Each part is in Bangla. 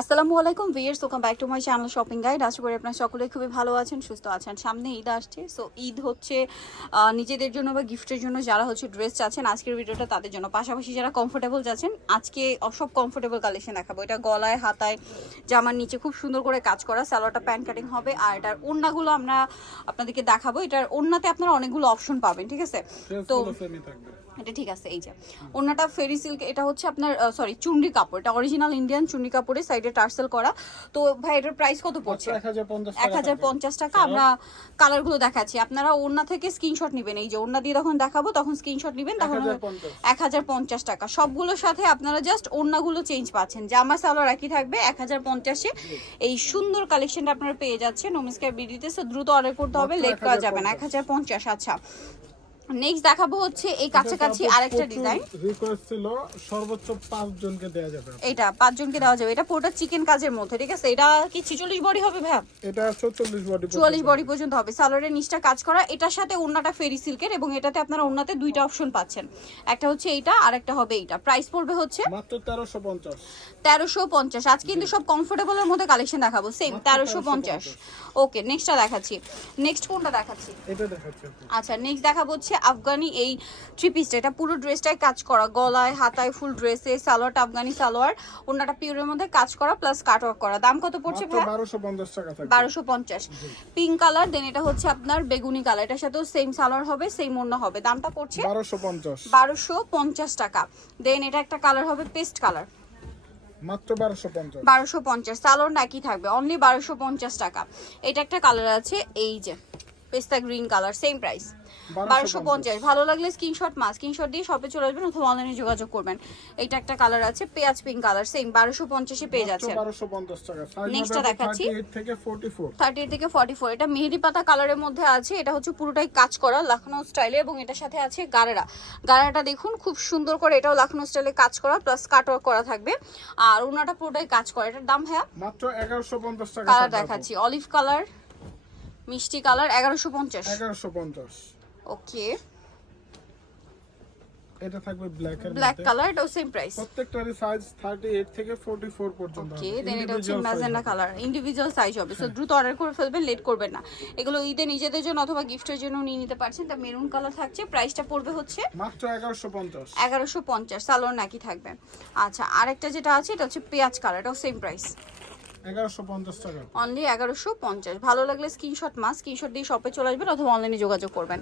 আসসালামু আলাইকুম viewers welcome back to my channel shopping guide আশা করি আপনারা সকলে খুবই ভালো আছেন সুস্থ আছেন। সামনে ঈদ আসছে সো ঈদ হচ্ছে নিজেদের জন্য বা গিফটের জন্য যারা হচ্ছে ড্রেস চাচ্ছেন আজকের ভিডিওটা তাদের জন্য। পাশাপাশি যারা কমফোর্টেবল যাচ্ছেন আজকে সব কমফোর্টেবল কালেকশন দেখাবো। এটা গলায় হাতায় জামার নিচে খুব সুন্দর করে কাজ করা সালোয়ারটা প্যান্ট কাটিং হবে। আর এটার ওড়নাগুলো আমরা আপনাদেরকে দেখাবো। এটার ওড়নাতে আপনারা অনেকগুলো অপশন পাবেন ঠিক আছে? তো এটা ঠিক আছে এই যে। ওনাটা ফেরি সিল্ক এটা হচ্ছে আপনার সরি চুন্ডি কাপড়। এটা অরিজিনাল ইন্ডিয়ান চুন্ডি কাপড়ে সাইডে টার্সেল করা। তো ভাই এটার প্রাইস কত পড়ছে? এক হাজার পঞ্চাশ টাকা আমরা কালারগুলো দেখাচ্ছি। আপনারা ওড়না থেকে স্ক্রিনশট নেবেন। এই যে ওড়না দিয়ে যখন দেখাবো তখন স্ক্রিনশট নেবেন তখন এক হাজার পঞ্চাশ। টাকা। সবগুলোর সাথে আপনারা জাস্ট ওড়নাগুলো চেঞ্জ পাচ্ছেন। জামা সালোয়ার একই থাকবে এক হাজার পঞ্চাশে। এই সুন্দর কালেকশনটা আপনারা পেয়ে যাচ্ছেন। নমিস্কার বিডিতে সো দ্রুত অর্ডার করতে হবে লেট করা যাবে না। এক হাজার পঞ্চাশ আচ্ছা। নেক্সট দেখাবো হচ্ছে এই কাছাকাছি আরেকটা ডিজাইন রিকোয়েস্ট ছিল সর্বোচ্চ পাঁচ জনকে দেওয়া যাবে এটা পাঁচজনকে দেওয়া যাবে। এটা পুরোটা চিকেন কাজের মধ্যে ঠিক আছে? এটা কি ছিচল্লিশ বডি হবে ভাইয়া? এটা চৌচল্লিশ বডি চুয়াল্লিশ বডি পর্যন্ত হবে। সালোয়ারের নিচটা কাজ করা এটার সাথে ওড়নাটা ফেরি সিল্কের এবং এটাতে আপনারা ওড়নাতে দুইটা অপশন পাচ্ছেন। একটা হচ্ছে এইটা আর একটা হবে এইটা। প্রাইস পড়বে হচ্ছে মাত্র তেরোশো পঞ্চাশ। তেরোশো পঞ্চাশ। আজ কিন্তু সব কমফোর্টেবলের মধ্যে কালেকশন দেখাবো। সেম তেরোশো 1350 পঞ্চাশ। ওকে নেক্সটটা দেখাচ্ছি। নেক্সট কোনটা দেখাচ্ছি? এটা দেখাচ্ছি আচ্ছা নেক্সট দেখাবো হচ্ছে আফগানি এই থ্রি পিসটা এটা পুরো ড্রেসটাই কাজ করা। গলায় হাতায় ফুল ড্রেসে সালোয়ারটা আফগানি সালোয়ার। ওনাটা পিওরের মধ্যে কাজ করা প্লাস কাট ওয়ার্ক করা। দাম কত পড়ছে ভাই বারোশো পঞ্চাশ পিঙ্ক কালার দেন এটা হচ্ছে আপনার বেগুনি কালার এটার সাথেও সেম সালোয়ার হবে সেম অন্য হবে। দামটা পড়ছে বারোশো পঞ্চাশ। টাকা। দেন এটা একটা কালার হবে পেস্ট কালার মাত্র বারোশো পঞ্চাশ। সালোয়ার একই থাকবে অনলি বারোশো পঞ্চাশ টাকা। এটা একটা কালার আছে এই যে। পেস্তা গ্রিন কালার সেম প্রাইস বারোশো পঞ্চাশ। ভালো লাগলে স্ক্রিনশট মা স্ক্রিনশট দিয়ে শপে চলে আসবেন অথবা অনলাইনে যোগাযোগ করবেন। এইটা একটা কালার আছে পেঁয়াজ পিঙ্ক কালার সেম বারোশো পঞ্চাশে পেয়ে যাচ্ছে বারোশো পঞ্চাশ টাকা। সাইজ Next টা হবে দেখাচ্ছি। থার্টি থেকে ফোর্টি ফোর ফর্টি ফোর এটা মেহেদি পাতা কালারের মধ্যে আছে এটা হচ্ছে পুরোটাই কাজ করা লখনৌ স্টাইলে এবং এটার সাথে আছে গাড়েরা গাড়াটা দেখুন খুব সুন্দর করে এটাও লখনৌ স্টাইলে কাজ করা প্লাস কাটওয়ার্ক করা থাকবে। আর ওনাটা পুরোটাই কাজ করা এটার দাম হ্যাঁ মাত্র এগারোশো পঞ্চাশ টাকা কালার দেখাচ্ছি। অলিভ কালার মিষ্টি কালার এগারোশো পঞ্চাশ। এগারোশো পঞ্চাশ। ওকে। এটা থাকবে ব্ল্যাক এর ব্ল্যাক কালার এটাও সেম প্রাইস প্রত্যেকটারই সাইজ থার্টি এইট থেকে ফোর্টি ফোর পর্যন্ত ওকে দেন এটা হচ্ছে ম্যাজেন্ডা কালার ইন্ডিভিজুয়াল সাইজ হবে। সো দ্রুত অর্ডার করে ফেলবেন লেট করবেন না। এগুলো ঈদে নিজেদের জন্য অথবা গিফটের জন্য নিয়ে নিতে পারছেন। তা মেরুন কালার থাকছে। প্রাইসটা পড়বে হচ্ছে মাত্র এগারোশো পঞ্চাশ। এগারোশো পঞ্চাশ। সালোয়ার নাকি থাকবে। আচ্ছা আরেকটা যেটা আছে এটা হচ্ছে পেঁয়াজ কালার এটাও সেম প্রাইস এগারোশো পঞ্চাশ টাকা অনলি এগারোশো পঞ্চাশ। ভালো লাগলে স্ক্রিনশট মাস স্ক্রিনশট দিয়ে শপে চলে আসবেন অথবা অনলাইনে যোগাযোগ করবেন।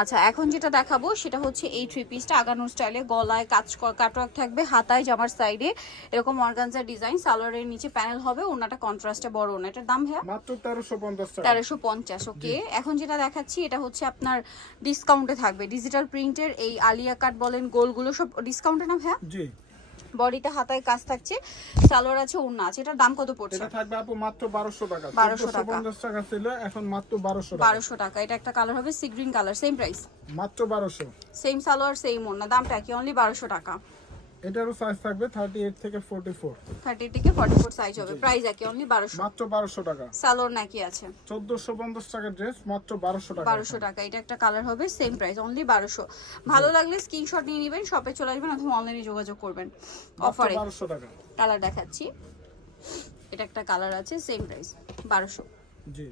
আচ্ছা এখন যেটা দেখাবো সেটা হচ্ছে এই থ্রি পিসটা আগানোর স্টাইলে গলায় কাজ কাটওয়ার্ক থাকবে হাতায় জামার সাইডে এরকম অর্গানজার ডিজাইন সালোয়ারের নিচে প্যানেল হবে ওনাটা কন্ট্রাস্টে বড় ওনা এটার দাম হ্যাঁ মাত্র তেরোশো পঞ্চাশ টাকা। তেরোশো পঞ্চাশ ওকে এখন যেটা দেখাচ্ছি এটা হচ্ছে আপনার ডিসকাউন্টে থাকবে। ডিজিটাল প্রিন্টের এই আলিয়া কাট বলেন গোলগুলো সব ডিসকাউন্টে না হ্যাঁ জি। বডিতে হাতায় কাজ থাকছে। সালোয়ার আছে ওড়না আছে। এটার দাম কত পড়ছে? এটা থাকবে আপু মাত্র বারোশো টাকা। 1200 টাকা। টাকা ছিল এখন মাত্র 1200 টাকা। 1200 টাকা। এটা একটা কালার হবে sea green colour same price মাত্র 1200 সেম সালোয়ার সেম ওড়না। দামটা কি অনলি 1200 টাকা। এটারও সাইজ থাকবে থার্টি এইট থেকে ফোর্টি ফোর থার্টি থেকে ফর্টি ফোর সাইজ হবে। প্রাইস একই অনলি বারোশো। মাত্র বারোশো টাকা। সালোয়ার নাকি আছে। চোদ্দশো পঞ্চাশ টাকার ড্রেস মাত্র বারোশো টাকা বারোশো টাকা এটা একটা কালার হবে সেম প্রাইস অনলি বারোশো। ভালো লাগলে স্ক্রিনশট নিয়ে নেবেন শপে চলে আসবেন অথবা অনলাইনে যোগাযোগ করবেন। অফারে বারোশো টাকা। কালার দেখাচ্ছি। এটা একটা কালার আছে সেম প্রাইস বারোশো। জি।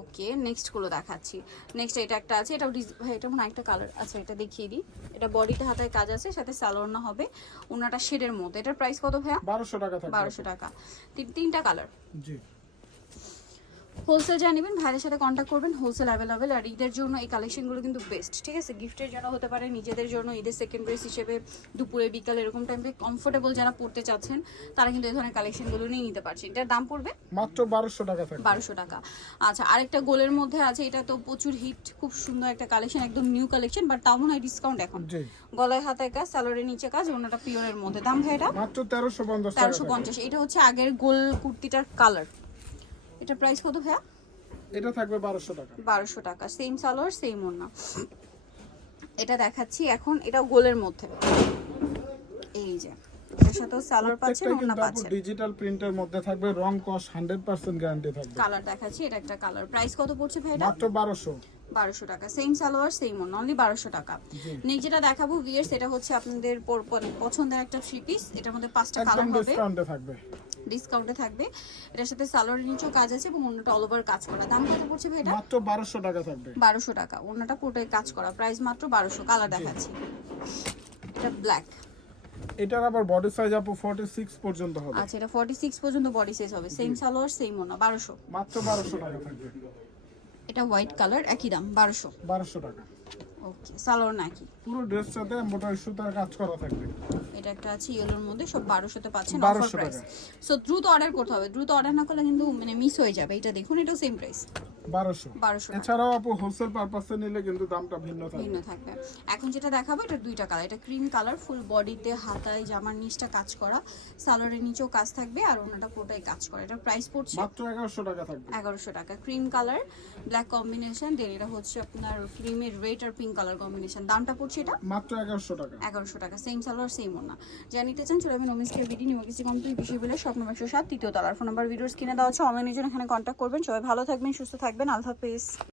ওকে নেক্সটগুলো দেখাচ্ছি। নেক্সট এটা একটা আছে এটা ভাই এটা মনে হয় একটা কালার আচ্ছা এটা দেখিয়ে দিই। এটা বডিটা হাতায় কাজ আছে সাথে সালোয়ারনা হবে। ওনাটা শেডের মধ্যে। এটার প্রাইস কত ভাইয়া? বারোশো টাকা বারোশো টাকা। তিন তিনটা কালার জি। হোলসেল যা নেবেন ভাইয়ের সাথে কন্ট্যাক্ট করবেন হোলসেল অ্যাভেলেবেল আর ঈদের জন্য এই কালেকশনগুলো কিন্তু বেস্ট ঠিক আছে? গিফটের জন্য হতে পারে নিজেদের জন্য ঈদের সেকেন্ড ড্রেস হিসেবে দুপুরে বিকালে এরকম টাইমে কমফোর্টেবল যারা পড়তে চাচ্ছেন তারা কিন্তু এই ধরনের কালেকশনগুলো নিয়ে নিতে পারছেন। এটার দাম পড়বে? মাত্র বারোশো টাকা বারোশো টাকা। আচ্ছা আরেকটা গোলের মধ্যে আছে এটা তো প্রচুর হিট খুব সুন্দর একটা কালেকশন একদম নিউ কালেকশন বাট তাও মনে হয় ডিসকাউন্ট এখন। গলায় হাতায় কাজ স্যালোয়ারের নিচে কাজ ওনাটা পিওরের মধ্যে। দাম ভাই এটা মাত্র তেরোশো পঞ্চাশ তেরোশো পঞ্চাশ। এটা হচ্ছে আগের গোল কুর্তিটার কালার এটা প্রাইস কত ভাইয়া? এটা থাকবে 1200 টাকা। 1200 টাকা। সেম সালোয়ার সেম ওন্না এটা দেখাচ্ছি এখন এটা গোলের মধ্যে। এই যে। এটার সাথেও সালোয়ার পাচ্ছেন প্রত্যেকটা ওনা কিন্তু আপু পাচ্ছেন। ডিজিটাল প্রিন্টের মধ্যে থাকবে রং কস হান্ড্রেড পার্সেন্ট গ্যারান্টি থাকবে। কালার দেখাচ্ছি এটা একটা কালার প্রাইস কত পড়ছে ভাই এটা? মাত্র বারোশো। বারোশো টাকা। সেম সালোয়ার সেম অনলি বারোশো টাকা। নেক্সট যেটা দেখাবো ভিয়ার্স এটা হচ্ছে আপনাদের পছন্দের একটা থ্রি পিস এটার মধ্যে পাঁচটা কালার হবে। ডিসকাউন্টে থাকবে। ডিসকাউন্টে থাকবে। এটার সাথে সালোয়ারের নিচেও কাজ আছে এবং অন্যটা অল ওভার কাজ করা। দাম কত পড়ছে ভাই এটা? মাত্র বারোশো টাকা থাকবে। বারোশো টাকা। অন্যটা পুরোটাই কাজ করা। প্রাইস মাত্র বারোশো। কালার দেখাচ্ছি। এটা ব্ল্যাক এটার আবার বডি সাইজ আপু ফর্টি সিক্স পর্যন্ত হবে। আচ্ছা এটা ফর্টি সিক্স পর্যন্ত বডি সাইজ হবে। সেম সালোয়ার সেম ওনা বারোশো। মাত্র বারোশো টাকা থাকবে। এটা হোয়াইট কালার একই দাম বারোশো। বারোশো টাকা। ওকে সালোয়ার নাকি পুরো ড্রেসটাতে মোটাই সুতার কাজ করা থাকবে। এটা একটা আছে ইয়েলোর মধ্যে সব বারোশোতে পাচ্ছেন অফার 1200 প্রাইস সো দ্রুত অর্ডার করতে হবে। দ্রুত অর্ডার না করলে কিন্তু মানে মিস হয়ে যাবে। এটা দেখুন এটাও সেম প্রাইস বারোশো। বারোশো টাকা। এছাড়াও আপু হোলসেল পারপাসে নিলে কিন্তু দামটা ভিন্ন ভিন্ন থাকবে। থাকবে এখন যেটা দেখাবো এটা দুইটা কালার এটা ক্রিম কালার ফুল বডিতে হাতায় জামার নিচটা কাজ করা। সালোয়ারের নিচেও কাজ থাকবে আর ওনাটা পুরোটাই কাজ করা। এটা প্রাইস পড়ছে মাত্র টাকা থাকবে। টাকা। Cream colour black combination then এটা হচ্ছে আপনার ক্রিমের রেড আর পিঙ্ক কালার কম্বিনেশন দামটা পড়ছে এটা? মাত্র এগারোশো টাকা। টাকা। সেম সালোয়ার সেম ওনা যা নিতে চান চলে আমি নমিস্কের বিডি নিউ কিছু কম তুই বিষয় বলে স্বপ্ন একশো সাত তৃতীয় তলার ফোন নাম্বার ভিডিওস কিনে দেওয়া হচ্ছে অনলাইনের জন্য এখানে কন্ট্যাক্ট করবেন। সবাই ভালো থাকবেন সুস্থ থাকবেন আল্লাহ হাফেজ।